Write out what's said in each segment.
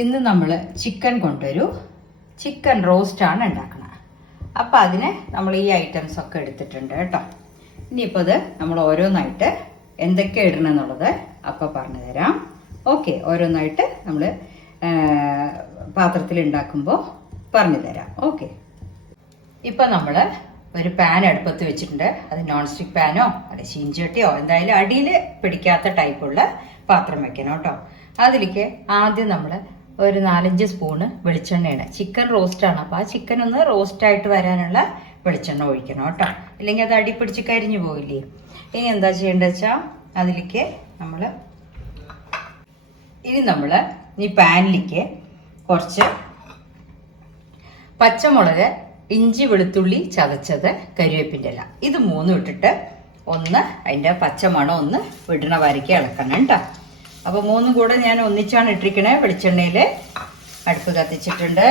ഇന്ന് നമ്മൾ ചിക്കൻ കൊണ്ടുവരൂ. ചിക്കൻ റോസ്റ്റ് ആണ് ഉണ്ടാക്കുന്നത് അപ്പം അതിന് നമ്മൾ ഈ ഐറ്റംസ് ഒക്കെ എടുത്തിട്ടുണ്ട് കേട്ടോ. ഇനിയിപ്പോൾ ഇത് നമ്മൾ ഓരോന്നായിട്ട് എന്തൊക്കെ ഇടണമെന്നുള്ളത് അപ്പം പറഞ്ഞു തരാം ഓക്കെ ഓരോന്നായിട്ട് നമ്മൾ പാത്രത്തിൽ ഉണ്ടാക്കുമ്പോൾ പറഞ്ഞു തരാം ഓക്കെ. ഇപ്പം നമ്മൾ ഒരു പാൻ അടുപ്പത്ത് വെച്ചിട്ടുണ്ട്. അത് നോൺ സ്റ്റിക്ക് പാനോ അല്ലെ ചീഞ്ചട്ടിയോ എന്തായാലും അടിയിൽ പിടിക്കാത്ത ടൈപ്പുള്ള പാത്രം വെക്കണം കേട്ടോ. അതിലേക്ക് ആദ്യം നമ്മൾ ഒരു നാലഞ്ച് സ്പൂണ് വെളിച്ചെണ്ണയാണ്. ചിക്കൻ റോസ്റ്റ് ആണ്. അപ്പോൾ ആ ചിക്കൻ ഒന്ന് റോസ്റ്റ് ആയിട്ട് വരാനുള്ള വെളിച്ചെണ്ണ ഒഴിക്കണം കേട്ടോ. ഇല്ലെങ്കിൽ അത് അടി പിടിച്ച് കരിഞ്ഞു പോയില്ലേ ഇനി എന്താ ചെയ്യേണ്ടത് വെച്ചാൽ അതിലേക്ക് നമ്മൾ ഇനി നമ്മൾ ഈ പാനിലേക്ക് കുറച്ച് പച്ചമുളക് ഇഞ്ചി വെളുത്തുള്ളി ചതച്ചത് കരിവേപ്പിന്റെ ഇല. ഇത് മൂന്നും ഇട്ടിട്ട് ഒന്ന് അതിന്റെ പച്ചമണം ഒന്ന് വിടണ വരയ്ക്ക് ഇളക്കണം കേട്ടോ. അപ്പോൾ മൂന്നും കൂടെ ഞാൻ ഒന്നിച്ചാണ് ഇട്ടിരിക്കണേ. വെളിച്ചെണ്ണയിൽ അടുപ്പ് കത്തിച്ചിട്ടുണ്ട്.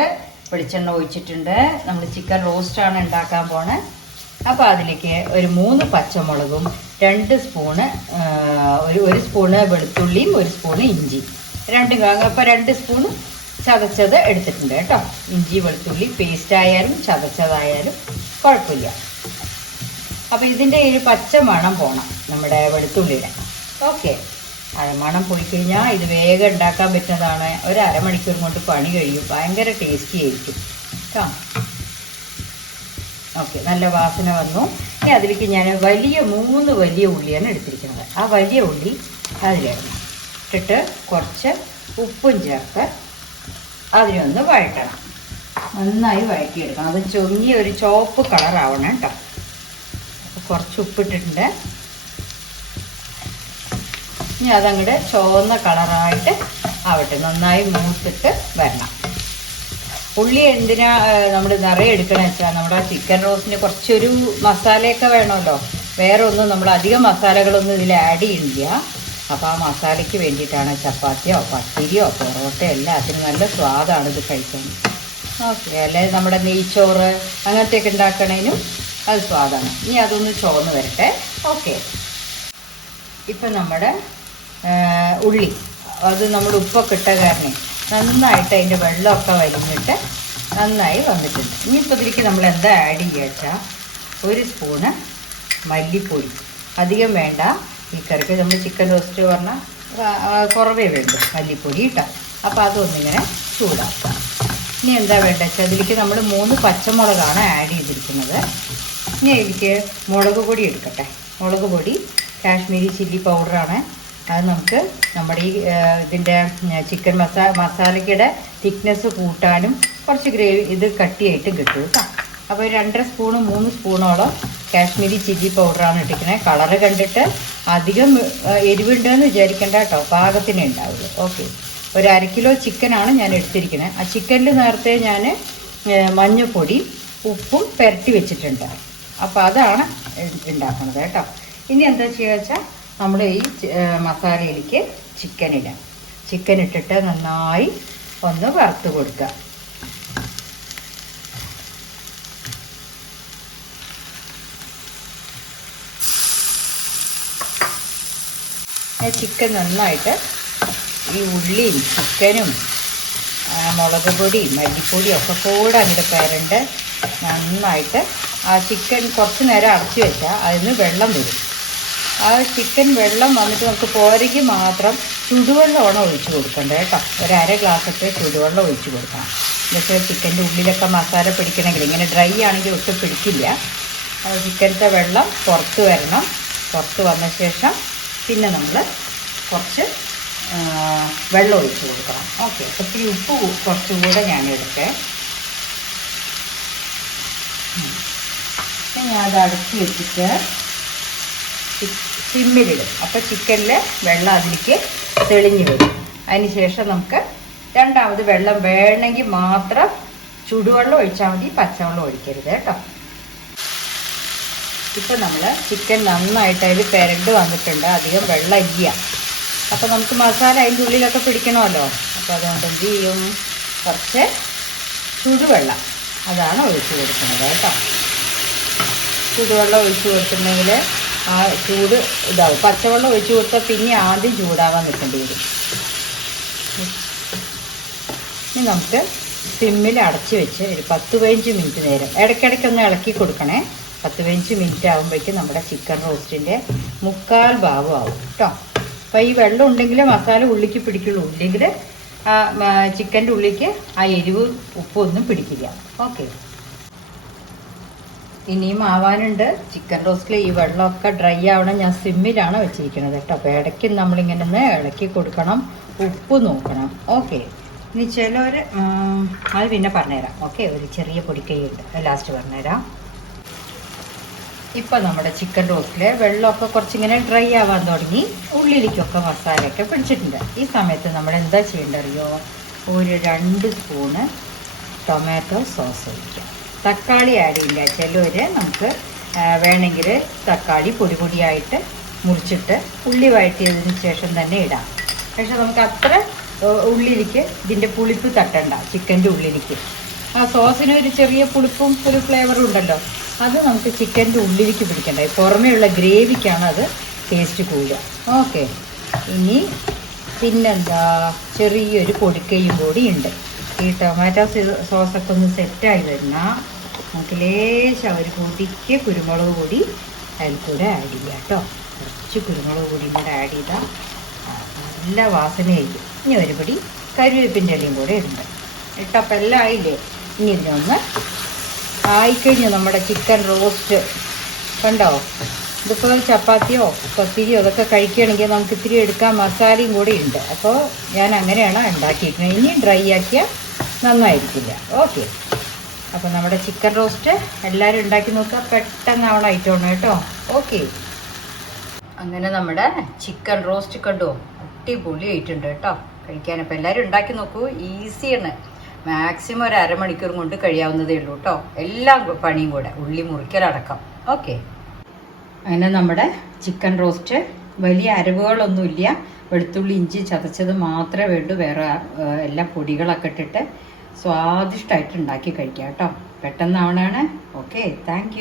വെളിച്ചെണ്ണ ഒഴിച്ചിട്ടുണ്ട്. നമ്മൾ ചിക്കൻ റോസ്റ്റാണ് ഉണ്ടാക്കാൻ പോണേ. അപ്പോൾ അതിലേക്ക് ഒരു മൂന്ന് പച്ചമുളകും രണ്ട് സ്പൂണ് ഒരു ഒരു സ്പൂണ് വെളുത്തുള്ളിയും ഒരു സ്പൂണ് ഇഞ്ചി. രണ്ട് അപ്പോൾ രണ്ട് സ്പൂണ് ചതച്ചത് എടുത്തിട്ടുണ്ട് കേട്ടോ. ഇഞ്ചി വെളുത്തുള്ളി പേസ്റ്റ് ആയാലും ചതച്ചതായാലും കുഴപ്പമില്ല. അപ്പോൾ ഇതിന്റെ ഒരു പച്ച മണം പോണം നമ്മുടെ വെളുത്തുള്ളിയുടെ. ഓക്കെ. മണം പോയി കഴിഞ്ഞാൽ ഇത് വേഗം ഉണ്ടാക്കാൻ പറ്റുന്നതാണ്. ഒരു അരമണിക്കൂർ കൊണ്ട് പണി കഴിയും. ഭയങ്കര ടേസ്റ്റി ആയിരിക്കും. കേട്ടോ ഓക്കെ നല്ല വാസന വന്നു. ഇനി അതിലേക്ക് ഞാൻ വലിയ മൂന്ന് വലിയ ഉള്ളിയാണ് എടുത്തിരിക്കുന്നത്. ആ വലിയ ഉള്ളി അതിലിടണം. ഇട്ടിട്ട് കുറച്ച് ഉപ്പും ചേർത്ത് അതിനൊന്ന് വഴറ്റണം. നന്നായി വഴറ്റിയെടുക്കണം. അത് ചൊങ്ങി ഒരു ചുവപ്പ് കളറാവണം കേട്ടോ. കുറച്ച് ഉപ്പിട്ടിട്ടുണ്ട്. ഇനി അതങ്ങടെ ചുവന്ന കളറായിട്ട് ആവട്ടെ. നന്നായി മൂത്തിട്ട് വരണം. ഉള്ളി എന്തിനാ നമ്മൾ നിറയെ എടുക്കണമെന്ന് വെച്ചാൽ നമ്മുടെ ചിക്കൻ റോസ്റ്റിന് കുറച്ചൊരു മസാലയൊക്കെ വേണമല്ലോ. വേറെ ഒന്നും നമ്മൾ അധികം മസാലകളൊന്നും ഇതിൽ ആഡ് ചെയ്യുന്നില്ല. അപ്പോൾ ആ മസാലയ്ക്ക് വേണ്ടിയിട്ടാണ് ചപ്പാത്തിയോ പത്തിരിയോ പൊറോട്ടയോ എല്ലാത്തിനും നല്ല സ്വാദാണ് ഇത് കഴിക്കാൻ. ഓക്കെ. അല്ലെങ്കിൽ നമ്മുടെ നെയ്ച്ചോറ് അങ്ങനത്തെയൊക്കെ ഉണ്ടാക്കണേനും അത് സ്വാദാണ്. ഇനി അതൊന്ന് ചുവന്ന് വരട്ടെ. ഓക്കെ. ഇപ്പം നമ്മുടെ ഉള്ളി. അത് നമ്മൾ ഉപ്പൊക്കെ ഇട്ട കാരണം നന്നായിട്ട് അതിന്റെ വെള്ളമൊക്കെ വലിഞ്ഞിട്ട് നന്നായി വന്നിട്ടുണ്ട്. ഇനിയിപ്പോൾ ഇതിലേക്ക് നമ്മൾ എന്താ ആഡ് ചെയ്യുക വെച്ചാൽ ഒരു സ്പൂണ് മല്ലിപ്പൊടി. അധികം വേണ്ട ഈ കറിക്ക്. നമ്മൾ ചിക്കൻ റോസ്റ്റ് പറഞ്ഞാൽ കുറവേ വേണ്ടു മല്ലിപ്പൊടി ഇട്ടാൽ അപ്പോൾ അതൊന്നിങ്ങനെ ചൂടാക്കാം. ഇനി എന്താ വേണ്ടത് വെച്ചാൽ അതിലേക്ക് നമ്മൾ മൂന്ന് പച്ചമുളകാണ് ആഡ് ചെയ്തിരിക്കുന്നത്. ഇനി എനിക്ക് മുളക് പൊടി എടുക്കട്ടെ. മുളക് പൊടി കാശ്മീരി ചില്ലി പൗഡറാണ് അത് നമുക്ക് നമ്മുടെ ഈ ഇതിന്റെ ചിക്കൻ മസാ മസാലയ്ക്കയുടെ തിക്നെസ് കൂട്ടാനും കുറച്ച് ഗ്രേവി ഇത് കട്ടിയായിട്ട് കിട്ടും കേട്ടോ. അപ്പോൾ രണ്ടര സ്പൂണ് മൂന്ന് സ്പൂണോളം കാശ്മീരി ചില്ലി പൗഡറാണ് ഇട്ടിരിക്കുന്നത് കളറ് കണ്ടിട്ട് അധികം എരിവുണ്ടെന്ന് വിചാരിക്കേണ്ട കേട്ടോ. പാകത്തിനേ ഉണ്ടാവുള്ളൂ. ഓക്കെ. ഒരു അര കിലോ ചിക്കനാണ് ഞാൻ എടുത്തിരിക്കുന്നത് ആ ചിക്കനിൽ നേരത്തെ ഞാൻ മഞ്ഞൾപ്പൊടി ഉപ്പും പുരട്ടി വെച്ചിട്ടുണ്ട്. അപ്പോൾ അതാണ് ഉണ്ടാക്കുന്നത് കേട്ടോ. ഇനി എന്താ ചെയ്യുക വെച്ചാൽ നമ്മൾ ഈ മസാലയിലേക്ക് ചിക്കൻ ഇടാം. ചിക്കൻ ഇട്ടിട്ട് നന്നായി ഒന്ന് വറുത്ത് കൊടുക്കുക. ചിക്കൻ നന്നായിട്ട് ഈ ഉള്ളിയും ചിക്കനും മുളക് പൊടി മല്ലിപ്പൊടിയും ഒക്കെ കൂടെ അങ്ങോട്ട് പേരണ്ട് നന്നായിട്ട് ആ ചിക്കൻ കുറച്ച് നേരം അടച്ചു വെച്ചാൽ അതിന് വെള്ളം വരും. ആ ചിക്കൻ വെള്ളം വന്നിട്ട് നമുക്ക് പോരയ്ക്ക് മാത്രം ചുടുവെള്ളമാണ് ഒഴിച്ച് കൊടുക്കേണ്ടത് കേട്ടോ. ഒരു അര ഗ്ലാസ്സൊക്കെ ചുടുവെള്ളം ഒഴിച്ച് കൊടുക്കണം. എന്നുവെച്ചാൽ ചിക്കന്റെ ഉള്ളിലൊക്കെ മസാല പിടിക്കണമെങ്കിൽ ഇങ്ങനെ ഡ്രൈ ആണെങ്കിൽ ഒട്ടും പിടിക്കില്ല. ചിക്കന്റെ വെള്ളം പുറത്ത് വരണം. പുറത്ത് വന്ന ശേഷം പിന്നെ നമ്മൾ കുറച്ച് വെള്ളം ഒഴിച്ച് കൊടുക്കണം. ഓക്കെ ഒത്തിരി ഉപ്പ് കുറച്ചുകൂടെ ഞാൻ എടുക്കേ ഞാൻ അത് അടച്ച് വെച്ചിട്ട് സിമ്മിലിടും. അപ്പോൾ ചിക്കനിൽ വെള്ളം അതിലേക്ക് തെളിഞ്ഞു വരും. അതിന് ശേഷം നമുക്ക് രണ്ടാമത് വെള്ളം വേണമെങ്കിൽ മാത്രം ചുടുവെള്ളം ഒഴിച്ചാൽ മതി പച്ചവെള്ളം ഒഴിക്കരുത് കേട്ടോ. ഇപ്പം നമ്മൾ ചിക്കൻ നന്നായിട്ട് അതിൽ പെരണ്ട് വന്നിട്ടുണ്ട്. അധികം വെള്ളം ഇല്ല. അപ്പോൾ നമുക്ക് മസാല അതിന്റെ ഉള്ളിലൊക്കെ പിടിക്കണമല്ലോ. അപ്പോൾ അതുകൊണ്ട് എന്ത് ചെയ്യും? കുറച്ച് ചുടുവെള്ളം അതാണ് ഒഴിച്ചു കൊടുക്കുന്നത് കേട്ടോ. ചുടുവെള്ളം ഒഴിച്ചു കൊടുത്തിട്ടുണ്ടെങ്കിൽ ആ ചൂട് ഇതാവും. പച്ചവെള്ളം ഒഴിച്ച് കൊടുത്താൽ പിന്നെ ആദ്യം ചൂടാവാൻ നിൽക്കേണ്ടി വരും. ഇനി നമുക്ക് സിമ്മിൽ അടച്ച് വെച്ച് ഒരു പത്ത് പതിനഞ്ച് മിനിറ്റ് നേരം ഇടയ്ക്കിടയ്ക്ക് ഒന്ന് ഇളക്കി കൊടുക്കണേ. പത്ത് പതിനഞ്ച് മിനിറ്റ് ആകുമ്പോഴേക്കും നമ്മുടെ ചിക്കൻ റോസ്റ്റിന്റെ മുക്കാൽ ഭാഗം ആവും കേട്ടോ. അപ്പോൾ ഈ വെള്ളം ഉണ്ടെങ്കിൽ മസാല ഉള്ളിക്ക് പിടിക്കുള്ളൂ. ഇല്ലെങ്കിൽ ആ ചിക്കന്റെ ഉള്ളിക്ക് ആ എരിവ് ഉപ്പൊന്നും പിടിക്കില്ല. ഓക്കെ. ഇനിയും ആവാനുണ്ട്. ചിക്കൻ റോസ്റ്റിൽ ഈ വെള്ളമൊക്കെ ഡ്രൈ ആവണം. ഞാൻ സിമ്മിലാണ് വെച്ചിരിക്കുന്നത് കേട്ടോ. അപ്പോൾ ഇടയ്ക്ക് നമ്മളിങ്ങനെ ഒന്ന് ഇളക്കി കൊടുക്കണം. ഉപ്പ് നോക്കണം. ഓക്കെ. ഇനി ചിലവർ അത് പിന്നെ പറഞ്ഞുതരാം. ഓക്കെ ഒരു ചെറിയ പൊടിക്കൈയുണ്ട്. ലാസ്റ്റ് പറഞ്ഞുതരാം. ഇപ്പം നമ്മുടെ ചിക്കൻ റോസ്റ്റിലെ വെള്ളമൊക്കെ കുറച്ചിങ്ങനെ ഡ്രൈ ആവാൻ തുടങ്ങി. ഉള്ളിലേക്കൊക്കെ മസാലയൊക്കെ പിടിച്ചിട്ടുണ്ട്. ഈ സമയത്ത് നമ്മൾ എന്താ ചെയ്യേണ്ടറിയോ ഒരു രണ്ട് സ്പൂണ് ടൊമാറ്റോ സോസ് ഒഴിക്കുക തക്കാളി ആഡ് ചെയ്യില്ല. ചിലവർ നമുക്ക് വേണമെങ്കിൽ തക്കാളി പൊടി പൊടിയായിട്ട് മുറിച്ചിട്ട് ഉള്ളി വഴറ്റിയതിന് ശേഷം തന്നെ ഇടാം. പക്ഷെ നമുക്ക് അത്ര ഉള്ളിലേക്ക് ഇതിന്റെ പുളിപ്പ് തട്ടണ്ട. ചിക്കന്റെ ഉള്ളിലേക്ക്. ആ സോസിന് ഒരു ചെറിയ പുളിപ്പും ഒരു ഫ്ലേവറും ഉണ്ടല്ലോ. അത് നമുക്ക് ചിക്കന്റെ ഉള്ളിലേക്ക് പിടിക്കണ്ട. പുറമേയുള്ള ഗ്രേവിക്കാണ് അത് ടേസ്റ്റ് കൂടുക. ഓക്കെ ഇനി പിന്നെന്താ? ചെറിയൊരു പൊടിക്കയും കൂടി ഉണ്ട്. ഈ ടൊമാറ്റോ സോസൊക്കെ ഒന്ന് സെറ്റായി വരുന്ന നമുക്ക് ലേശം ഒരു പൊടിക്ക് കുരുമുളക് പൊടി അതിൽ കൂടെ ആഡ് ചെയ്യുക കേട്ടോ. കുറച്ച് കുരുമുളക് പൊടിയും കൂടെ ആഡ് ചെയ്താൽ നല്ല വാസനയായിരിക്കും. ഇനി ഒരു കരിവേപ്പിന്റെ ഇലയും കൂടെ ഉണ്ട് ഇട്ടപ്പം എല്ലാം ആയില്ലേ? ഇനി ഇതിനൊന്ന് ആയിക്കഴിഞ്ഞു നമ്മുടെ ചിക്കൻ റോസ്റ്റ് കണ്ടോ? ഇതിപ്പോൾ ചപ്പാത്തിയോ പത്തിരിയോ അതൊക്കെ കഴിക്കുകയാണെങ്കിൽ നമുക്ക് ഇത്തിരി എടുക്കാൻ മസാലയും കൂടി ഉണ്ട്. അപ്പോൾ ഞാൻ അങ്ങനെയാണ് ഉണ്ടാക്കിയിരിക്കുന്നത് ഇനി ഡ്രൈ ആക്കിയാൽ നന്നായിരിക്കില്ല. ഓക്കെ. അപ്പോൾ നമ്മുടെ ചിക്കൻ റോസ്റ്റ് എല്ലാവരും ഉണ്ടാക്കി നോക്കുക. പെട്ടെന്ന് അവൾ ഐറ്റമാണ് കേട്ടോ. ഓക്കെ. അങ്ങനെ നമ്മുടെ ചിക്കൻ റോസ്റ്റ് കണ്ടു? അടിപൊളി ആയിട്ടുണ്ട് കേട്ടോ. കഴിക്കാൻ അപ്പോൾ എല്ലാവരും ഉണ്ടാക്കി നോക്കൂ. ഈസിയാണ് മാക്സിമം ഒരു അരമണിക്കൂർ കൊണ്ട് കഴിയാവുന്നതേ ഉള്ളൂ കേട്ടോ. എല്ലാ പണിയും കൂടെ. ഉള്ളി മുറിക്കലടക്കം ഓക്കെ. അങ്ങനെ നമ്മുടെ ചിക്കൻ റോസ്റ്റ് വലിയ അരവുകളൊന്നുമില്ല. വെളുത്തുള്ളി ഇഞ്ചി ചതച്ചത് മാത്രമേ വേണ്ടൂ. വേറെ എല്ലാ പൊടികളൊക്കെ ഇട്ടിട്ട് സ്വാദിഷ്ടമായിട്ട് ഉണ്ടാക്കി കഴിക്കാം കേട്ടോ. പെട്ടെന്നാവണാണ്. Okay thank